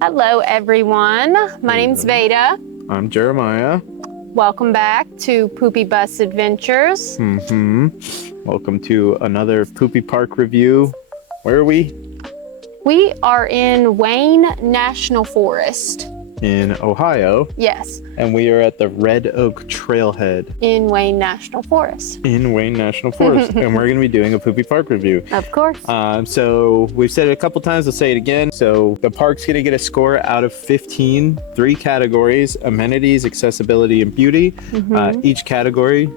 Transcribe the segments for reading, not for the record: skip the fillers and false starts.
Hello, everyone. My name's Veda. I'm Jeremiah. Welcome back to Poopy Bus Adventures. Welcome to another Poopy Park review. Where are we? We are in Wayne National Forest. In Ohio. Yes. And we are at the Red Oak Trailhead. In Wayne National Forest. In Wayne National Forest. And we're going to be doing a Poopy Park review. Of course. So we've said it a couple times, let's say it again. So the park's going to get a score out of 15, 3 categories: amenities, accessibility, and beauty. Each category,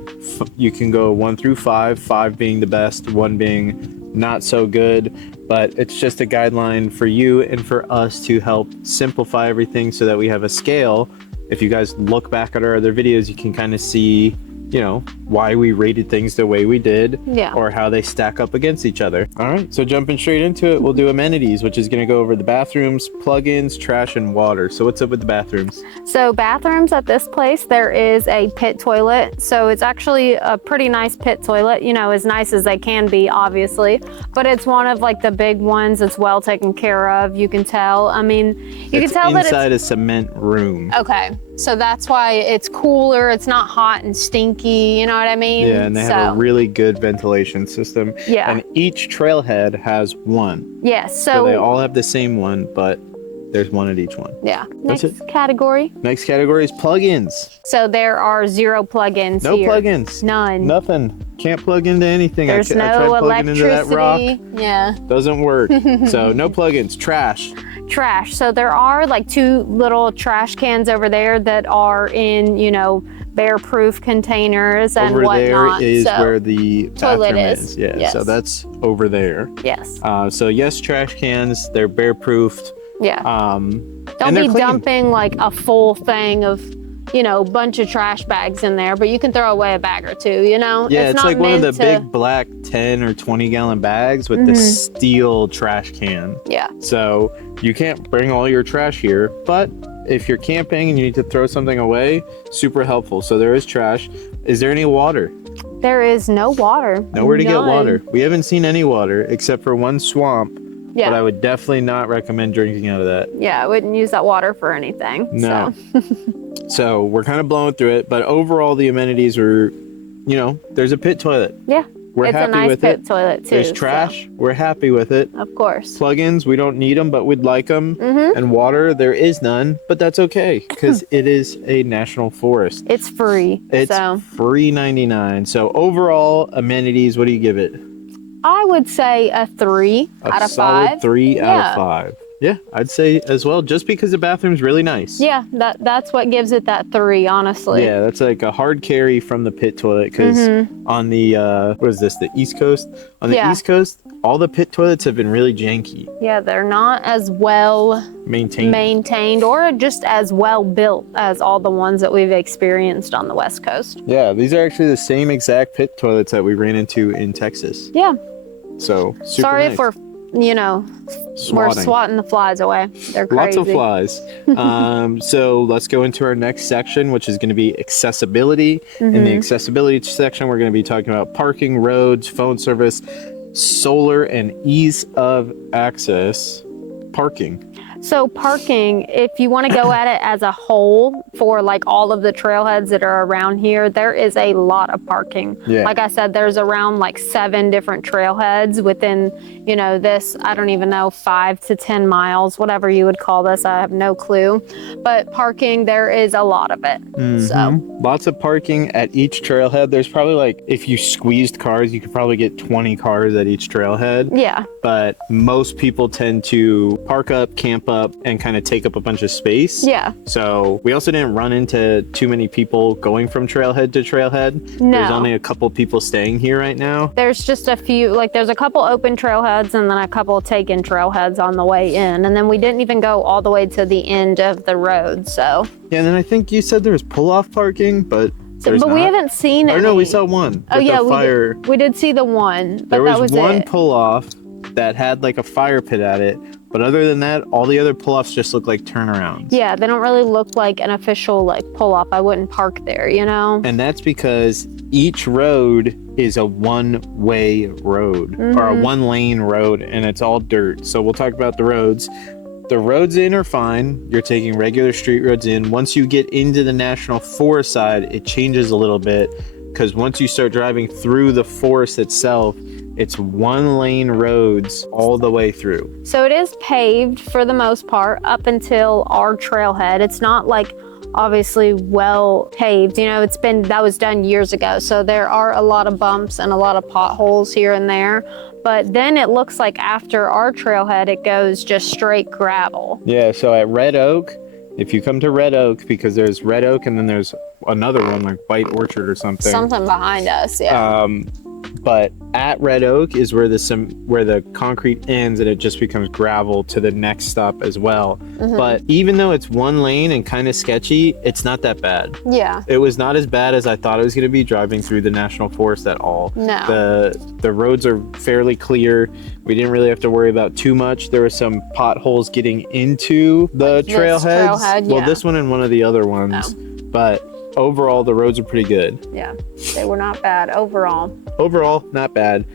you can go 1 through 5, 5 being the best, 1 being not so good, but it's just a guideline for you and for us to help simplify everything so that we have a scale. If you guys look back at our other videos, you can kind of see, you know, why we rated things the way we did, or how they stack up against each other. All right, so jumping straight into it, we'll do amenities, which is going to go over the bathrooms, plugins, trash, and water. So what's up with the bathrooms? So bathrooms at this place, there is a pit toilet. So it's actually a pretty nice pit toilet, you know, as nice as they can be, obviously, but it's one of like the big ones. It's well taken care of. You can tell. I mean, you can tell that it's inside a cement room. Okay. So that's why it's cooler. It's not hot and stinky. You know what I mean? Yeah, and they have a really good ventilation system. Yeah. And each trailhead has one. Yes. So they all have the same one, but there's one at each one. Yeah. That's Next category. Next category is plugins. So there are 0 plugins No here. plugins. None. Nothing. Can't plug into anything. There's I tried no plugging into that rock. electricity. Yeah. Doesn't work. So no plugins. Trash. Trash. So there are like 2 little trash cans over there that are in, you know, bear-proof containers and over whatnot. there is so where the toilet bathroom is. Yeah, Yes. so that's over there. Yes. So yes, trash cans. They're bear-proofed. Yeah. And Don't they're be clean. dumping like a full thing of, you know, bunch of trash bags in there, but you can throw away a bag or 2, you know? Yeah, it's not like one of the meant big black 10 or 20 gallon bags with the steel trash can. Yeah. So you can't bring all your trash here, but if you're camping and you need to throw something away, super helpful. So there is trash. Is there any water? There is no water. Nowhere to get None. water. We haven't seen any water except for one swamp. Yeah. But I would definitely not recommend drinking out of that. Yeah, I wouldn't use that water for anything. No. So. So we're kind of blowing through it, but overall the amenities were, you know, there's a pit toilet. Yeah. We're it's happy a nice with pit it. toilet too. There's trash. We're happy with it. Of course. Plugins, we don't need them, but we'd like them. And water, there is none, but that's okay because it is a national forest. It's free. It's so free 99. So overall amenities, what do you give it? I would say a 3 out of 5. Solid 3 out of 5. Yeah, I'd say as well, just because the bathroom's really nice. Yeah, that's what gives it that 3, honestly. Yeah, that's like a hard carry from the pit toilet because on the, what is this, the East Coast? On the East Coast, all the pit toilets have been really janky. Yeah, they're not as well maintained or just as well built as all the ones that we've experienced on the West Coast. Yeah, these are actually the same exact pit toilets that we ran into in Texas. Yeah. So, super Sorry nice. if we're, you know, we're swatting the flies away. They're crazy. Lots of flies. So let's go into our next section, which is going to be accessibility. In the accessibility section, we're going to be talking about parking, roads, phone service, solar, and ease of access. Parking. So parking, if you want to go at it as a whole for like all of the trailheads that are around here, there is a lot of parking. Yeah. Like I said, there's around like 7 different trailheads within, you know, this, I don't even know, 5 to 10 miles, whatever you would call this. I have no clue. But parking, there is a lot of it. So lots of parking at each trailhead. There's probably like, if you squeezed cars, you could probably get 20 cars at each trailhead. Yeah. But most people tend to park up, camp up, and kind of take up a bunch of space. Yeah. So we also didn't run into too many people going from trailhead to trailhead. No. There's only a couple people staying here right now. There's just a few, like there's a couple open trailheads and then a couple taken trailheads on the way in. And then we didn't even go all the way to the end of the road, so. Yeah, and then I think you said there was pull-off parking, but there's But not. we haven't seen it. Or no, we saw one. Oh yeah, we did see the one, but there that was was one it. pull-off that had like a fire pit at it. But other than that, all the other pull-offs just look like turnarounds. Yeah, they don't really look like an official like pull-off. I wouldn't park there, you know? And that's because each road is a one-way road or a one-lane road, and it's all dirt. So we'll talk about the roads. The roads in are fine. You're taking regular street roads in. Once you get into the National Forest side, it changes a little bit, because once you start driving through the forest itself, it's one-lane roads all the way through. So it is paved for the most part up until our trailhead. It's not like obviously well paved, you know, that was done years ago. So there are a lot of bumps and a lot of potholes here and there. But then it looks like after our trailhead, it goes just straight gravel. Yeah, so at Red Oak, if you come to Red Oak, because there's Red Oak and then there's another one like White Orchard or something. Something behind us, yeah. But at Red Oak is where the concrete ends and it just becomes gravel to the next stop as well. But even though it's one lane and kind of sketchy, it's not that bad. Yeah. It was not as bad as I thought it was going to be driving through the National Forest at all. No. The roads are fairly clear. We didn't really have to worry about too much. There were some potholes getting into the trailheads. Well, this one and one of the other ones. But overall, the roads are pretty good. Yeah, they were not bad overall. Overall, not bad.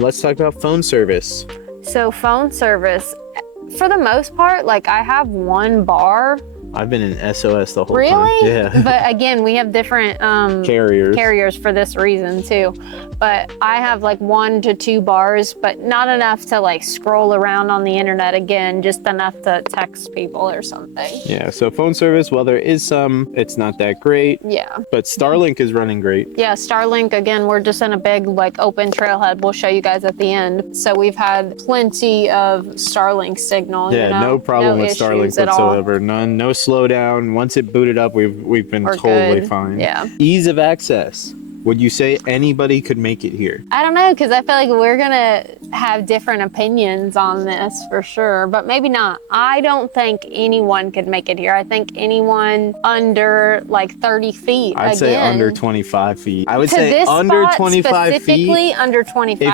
Let's talk about phone service. So phone service, for the most part, like I have one bar. I've been in SOS the whole time. Really? Yeah. But again, we have different carriers for this reason too. But I have like 1 to 2 bars, but not enough to like scroll around on the internet again, just enough to text people or something. Yeah, so phone service, well, there is some, it's not that great. Yeah. But Starlink is running great. Yeah, Starlink, again, we're just in a big like open trailhead. We'll show you guys at the end. So we've had plenty of Starlink signal. Yeah, you know? no problem with Starlink whatsoever. None, no slowdown. Once it booted up, we've been totally fine. Yeah. Ease of access. Would you say anybody could make it here? I don't know, because I feel like we're gonna have different opinions on this for sure, but maybe not. I don't think anyone could make it here. I think anyone under like 30 feet. I'd say under 25 feet. I would say under 25 feet. Specifically under 25 feet.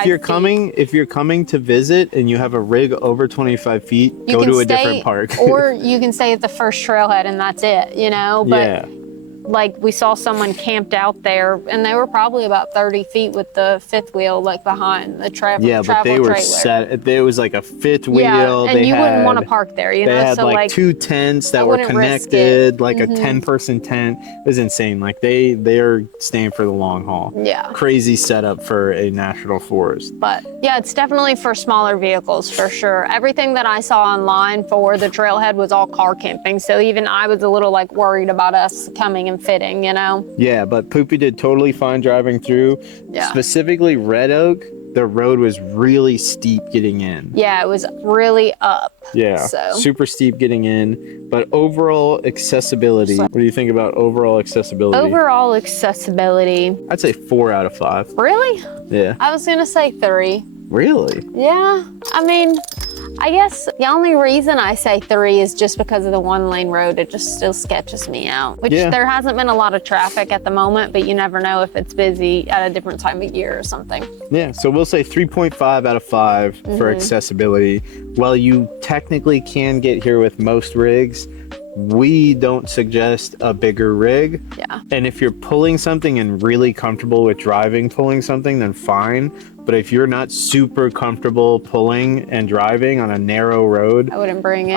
If you're coming to visit and you have a rig over 25 feet, go to a different park. Or you can stay at the first trailhead and that's it, you know? But yeah. Like we saw someone camped out there and they were probably about 30 feet with the fifth wheel like behind the travel trailer. Yeah, but they were set. There was like a fifth wheel. Yeah, and you wouldn't want to park there, you know? They had so like 2 tents that were connected, like a 10-person tent. It was insane. Like they're staying for the long haul. Yeah. Crazy setup for a national forest. But yeah, it's definitely for smaller vehicles for sure. Everything that I saw online for the trailhead was all car camping. So even I was a little like worried about us coming and fitting, you know? Yeah, but Poopy did totally fine driving through. Yeah. Specifically Red Oak, the road was really steep getting in. Yeah, it was really up. Yeah, super steep getting in. But overall accessibility, what do you think about overall accessibility? Overall accessibility. I'd say 4 out of 5. Really? Yeah. I was gonna say 3. Really? Yeah, I mean, I guess the only reason I say 3 is just because of the 1-lane road. It just still sketches me out, which there hasn't been a lot of traffic at the moment, but you never know if it's busy at a different time of year or something. Yeah, so we'll say 3.5 out of 5 for accessibility. While you technically can get here with most rigs, we don't suggest a bigger rig. Yeah. And if you're pulling something and really comfortable with pulling something, then fine. But if you're not super comfortable pulling and driving on a narrow road, I wouldn't bring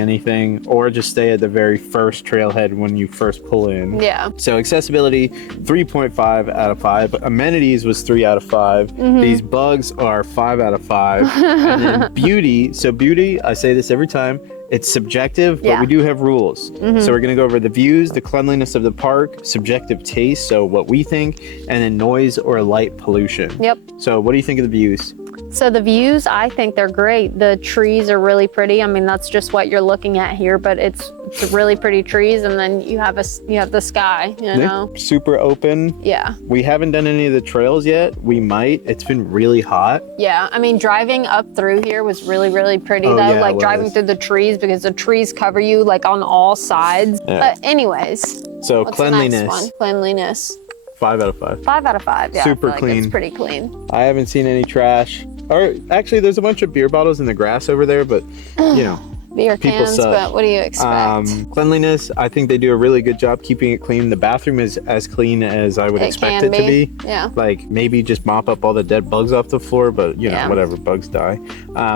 anything. Or just stay at the very first trailhead when you first pull in. Yeah. So accessibility, 3.5 out of 5. Amenities was 3 out of 5. These bugs are 5 out of 5. And then beauty. So beauty, I say this every time, it's subjective, but we do have rules. So we're gonna go over the views, the cleanliness of the park, subjective taste, so what we think, and then noise or light pollution. Yep. So what do you think of the views? So the views, I think they're great. The trees are really pretty. I mean, that's just what you're looking at here, but it's really pretty trees, and then you have the sky, you know? Super open. Yeah. We haven't done any of the trails yet. We might. It's been really hot. Yeah, I mean, driving up through here was really, really pretty though. Yeah, like driving through the trees, because the trees cover you like on all sides. Yeah. But anyways. So what's cleanliness. The next one? Cleanliness. 5 out of 5. 5 out of 5, yeah. Super I feel clean. Like it's pretty clean. I haven't seen any trash. Or actually, there's a bunch of beer bottles in the grass over there, but you know, beer People cans, suck. but what do you expect? Cleanliness, I think they do a really good job keeping it clean. The bathroom is as clean as I would expect it to be. Yeah. Like maybe just mop up all the dead bugs off the floor, but you know, whatever, bugs die.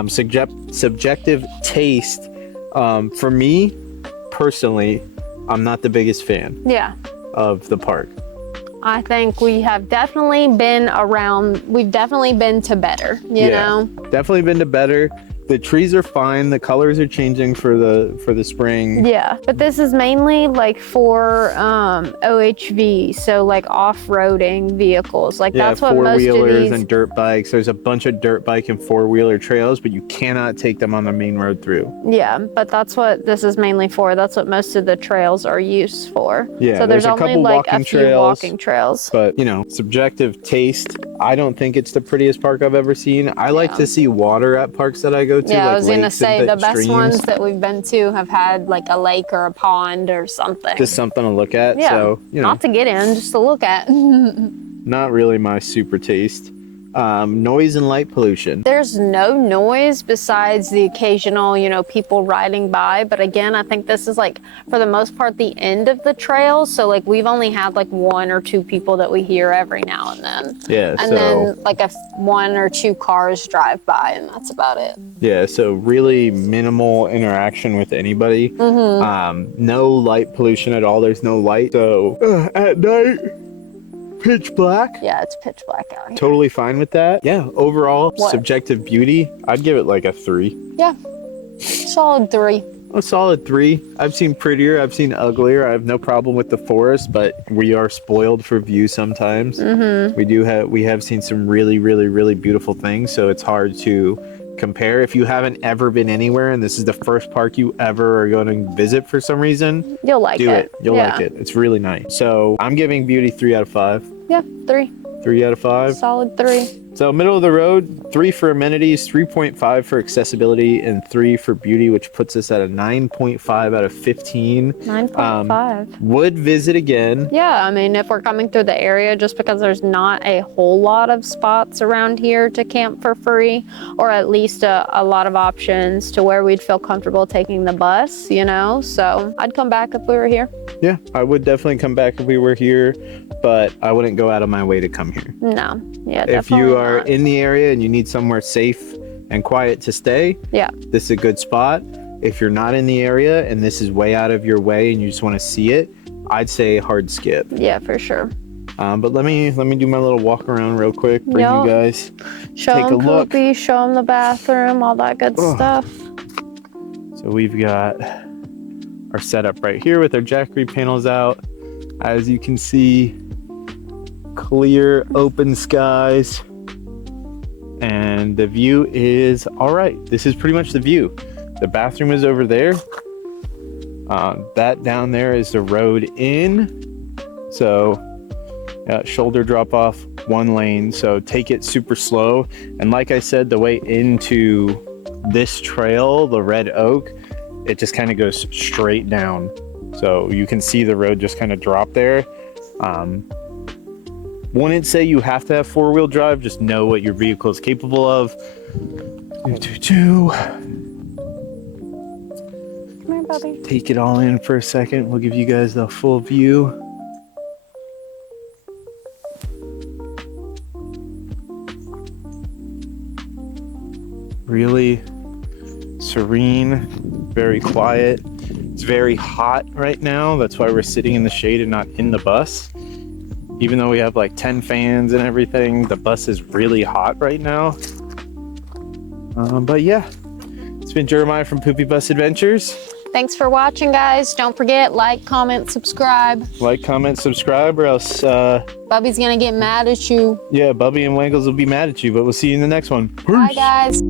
Subjective taste, for me personally, I'm not the biggest fan of the park. I think we have definitely been around, we've definitely been to better, you know? Definitely been to better. The trees are fine. The colors are changing for the spring. Yeah, but this is mainly like for OHV, so like off-roading vehicles. Like that's what most of four-wheelers these... and dirt bikes. There's a bunch of dirt bike and four-wheeler trails, but you cannot take them on the main road through. Yeah, but that's what this is mainly for. That's what most of the trails are used for. Yeah, so there's a only couple like walking a few trails, walking trails. But you know, subjective taste. I don't think it's the prettiest park I've ever seen. I like to see water at parks that I go to. Yeah, like I was gonna say the best streams. ones that we've been to have had like a lake or a pond or something. Just something to look at. Yeah, so, you know, not to get in, just to look at. Not really my super taste. Noise and light pollution. There's no noise besides the occasional, you know, people riding by. But again, I think this is like, for the most part, the end of the trail. So like we've only had like 1 or 2 people that we hear every now and then. Yeah. And then like 1 or 2 cars drive by, and that's about it. Yeah. So really minimal interaction with anybody. No light pollution at all. There's no light. So at night, pitch black. Yeah, it's pitch black out here. Totally fine with that. Yeah, overall, subjective beauty, I'd give it like a 3. Yeah, solid 3. A solid 3. I've seen prettier, I've seen uglier. I have no problem with the forest, but we are spoiled for view sometimes. We have seen some really, really, really beautiful things, so it's hard to compare. If you haven't ever been anywhere and this is the first park you ever are going to visit for some reason, you'll like it. You'll like it. It's really nice. So I'm giving beauty 3 out of 5. Yeah, 3. 3 out of 5. Solid 3. So middle of the road, 3 for amenities, 3.5 for accessibility, and 3 for beauty, which puts us at a 9.5 out of 15. 9.5. Would visit again. Yeah, I mean, if we're coming through the area, just because there's not a whole lot of spots around here to camp for free, or at least a lot of options to where we'd feel comfortable taking the bus, you know? So I'd come back if we were here. Yeah, I would definitely come back if we were here, but I wouldn't go out of my way to come here. No, yeah, definitely if you are not. in the area and you need somewhere safe and quiet to stay, this is a good spot. If you're not in the area and this is way out of your way and you just want to see it, I'd say hard skip. Yeah, for sure. But let me do my little walk around real quick. Bring you guys. Show take them a look. Poopy, show them the bathroom, all that good stuff. So we've got our setup right here with our Jackery panels out. As you can see, clear open skies, and the view is all right. This is pretty much the view. The bathroom is over there. That down there is the road in. So shoulder drop off, 1 lane. So take it super slow. And like I said, the way into this trail, the Red Oak, it just kind of goes straight down. So you can see the road just kind of drop there. Wouldn't say you have to have 4-wheel drive, just know what your vehicle is capable of. Come here, Bubby. Take it all in for a second. We'll give you guys the full view. Really serene, very quiet. It's very hot right now. That's why we're sitting in the shade and not in the bus. Even though we have like 10 fans and everything, the bus is really hot right now. But yeah, it's been Jeremiah from Poopy Bus Adventures. Thanks for watching, guys. Don't forget, like, comment, subscribe. Like, comment, subscribe, or else... Bubby's gonna get mad at you. Yeah, Bubby and Wangles will be mad at you, but we'll see you in the next one. Bye, guys.